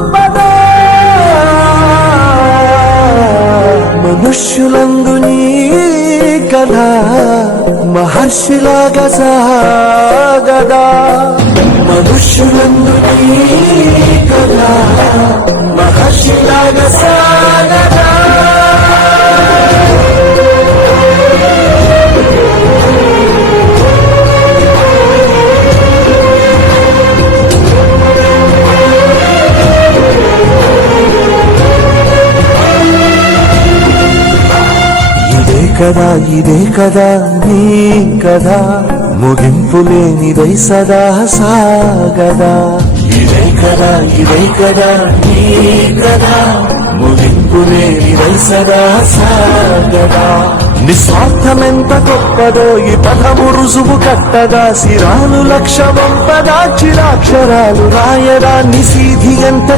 చూపదా మనుష్యులందు నీ కథ మహర్షిలాగా సాగదా మనుష్యులందు నీ కథ మహర్షిలాగా సాగదా ఇదే కదా నీ కదా ముగింపు లేనిదై సదా సాగదా ఇదే కదా నీ కదా ముగింపు లేనిదై సదా సాగదా నిస్వార్థమెంత గొప్పదో ఈ పదము రుజువు కట్టదా సిరాలు లక్ష వంపదా చిరాక్షరాలు రాయడా నిసీధి ఎంత